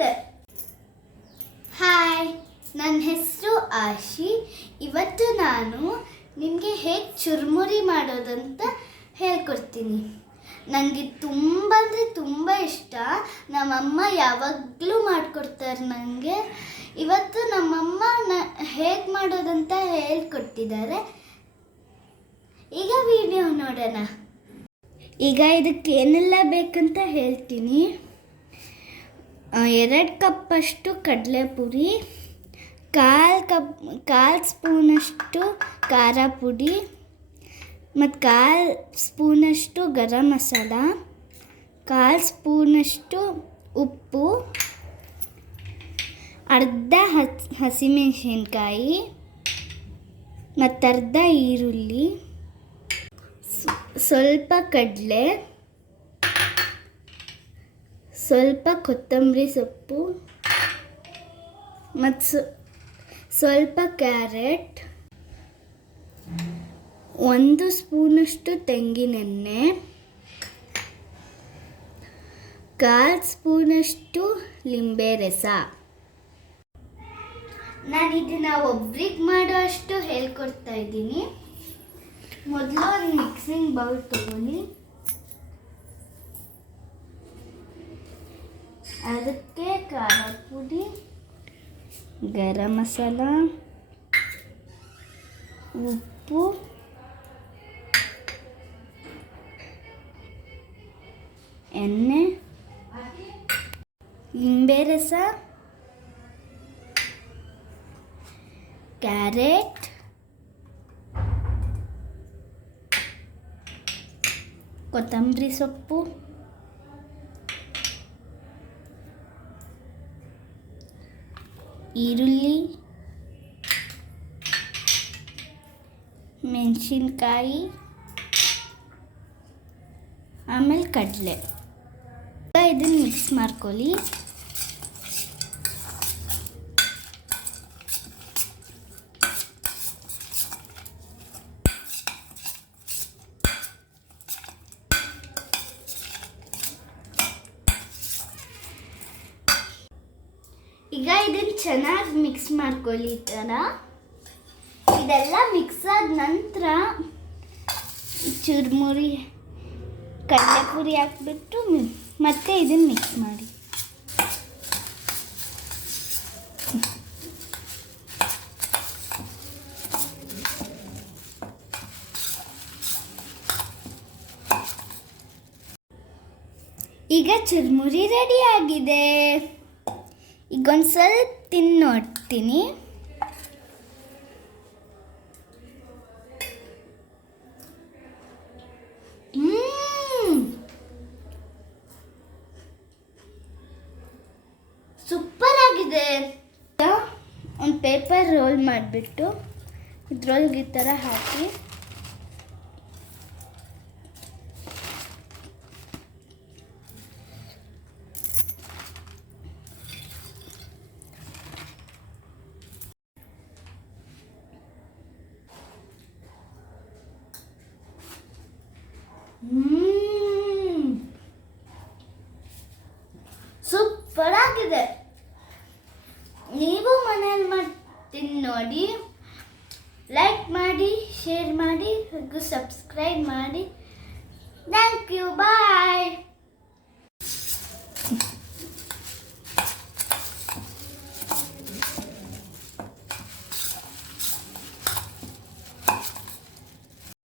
ಆಗಿದೆ. ಹಾಯ್, ನನ್ನ ಹೆಸರು ಆಶಿ. ಇವತ್ತು ನಾನು ನಿಮಗೆ ಹೇಗೆ ಚುರುಮುರಿ ಮಾಡೋದಂತ ಹೇಳ್ಕೊಡ್ತೀನಿ. ನನಗೆ ತುಂಬ ಅಂದರೆ ತುಂಬ ಇಷ್ಟ. ನಮ್ಮಮ್ಮ ಯಾವಾಗಲೂ ಮಾಡಿಕೊಡ್ತಾರೆ ನನಗೆ. ಇವತ್ತು ನಮ್ಮಮ್ಮ ಹೇಗೆ ಮಾಡೋದಂತ ಹೇಳ್ಕೊಡ್ತಿದ್ದಾರೆ. ಈಗ ವಿಡಿಯೋ ನೋಡೋಣ. ಈಗ ಇದಕ್ಕೆ ಏನೆಲ್ಲ ಬೇಕಂತ ಹೇಳ್ತೀನಿ. 2 ಕಪ್ಪಷ್ಟು ಕಡಲೆಪುರಿ, 1/4 ಸ್ಪೂನಷ್ಟು ಖಾರ ಪುಡಿ ಮತ್ತು 1/4 ಸ್ಪೂನಷ್ಟು ಗರಂ ಮಸಾಲ, 1/4 ಸ್ಪೂನಷ್ಟು ಉಪ್ಪು, ಅರ್ಧ ಹಸಿಮೆಣಸಿನ್ಕಾಯಿ ಮತ್ತು ಅರ್ಧ ಈರುಳ್ಳಿ, ಸ್ವಲ್ಪ ಕಡಲೆ, ಸ್ವಲ್ಪ ಕೊತ್ತಂಬರಿ ಸೊಪ್ಪು ಮತ್ತು ಸ್ವಲ್ಪ ಕ್ಯಾರೆಟ್, 1 ಸ್ಪೂನಷ್ಟು ತೆಂಗಿನೆಣ್ಣೆ, 1/4 ಸ್ಪೂನಷ್ಟು ಲಿಂಬೆ ರಸ. ನಾನು ಇದನ್ನು ಒಬ್ರಿಗೆ ಮಾಡೋ ಅಷ್ಟು ಹೇಳ್ಕೊಡ್ತಾ ಇದ್ದೀನಿ. ಮೊದಲು ಒಂದು ಮಿಕ್ಸಿಂಗ್ ಬೌಲ್ ತಗೊಳ್ಳಿ. ಅದಕ್ಕೆ ಖಾರ ಪುಡಿ, ಗರಂ ಮಸಾಲ, ಉಪ್ಪು, ಎಣ್ಣೆ, ಲಿಂಬೆ ರಸ, ಕ್ಯಾರೆಟ್, ಕೊತ್ತಂಬರಿ ಸೊಪ್ಪು, ಈರುಳ್ಳಿ, ಮೆಣಸಿನ್ಕಾಯಿ, ಆಮೇಲೆ ಕಡಲೆ. ಇದನ್ನು ಮಿಕ್ಸ್ ಮಾಡ್ಕೊಳ್ಳಿ. ಈಗ ಇದನ್ನು ಚೆನ್ನಾಗಿ ಮಿಕ್ಸ್ ಮಾಡ್ಕೊಳ್ಳಿ. ಈ ಥರ ಇದೆಲ್ಲ ಮಿಕ್ಸ್ ಆದ ನಂತರ ಚುರುಮುರಿ ಕಡಲೆಪುರಿ ಹಾಕ್ಬಿಟ್ಟು ಮತ್ತೆ ಇದನ್ನು ಮಿಕ್ಸ್ ಮಾಡಿ. ಈಗ ಚುರುಮುರಿ ರೆಡಿ ಆಗಿದೆ. ಈಗ ಒಂದು ಸ್ವಲ್ಪ ತಿಂದು ನೋಡ್ತೀನಿ. ಸೂಪರ್ ಆಗಿದೆ. ಒಂದು ಪೇಪರ್ ರೋಲ್ ಮಾಡಿಬಿಟ್ಟು ಇದ್ರೊಳಗೆ ಈ ಥರ ಹಾಕಿ ಸೂಪರ್ ಆಗಿದೆ. ನೀವು ಮನೇಲಿ ಮಾಡ್ತೀನಿ ನೋಡಿ. ಲೈಕ್ ಮಾಡಿ, ಶೇರ್ ಮಾಡಿ ಹಾಗೂ ಸಬ್ಸ್ಕ್ರೈಬ್ ಮಾಡಿ. Thank you. ಬಾಯ್.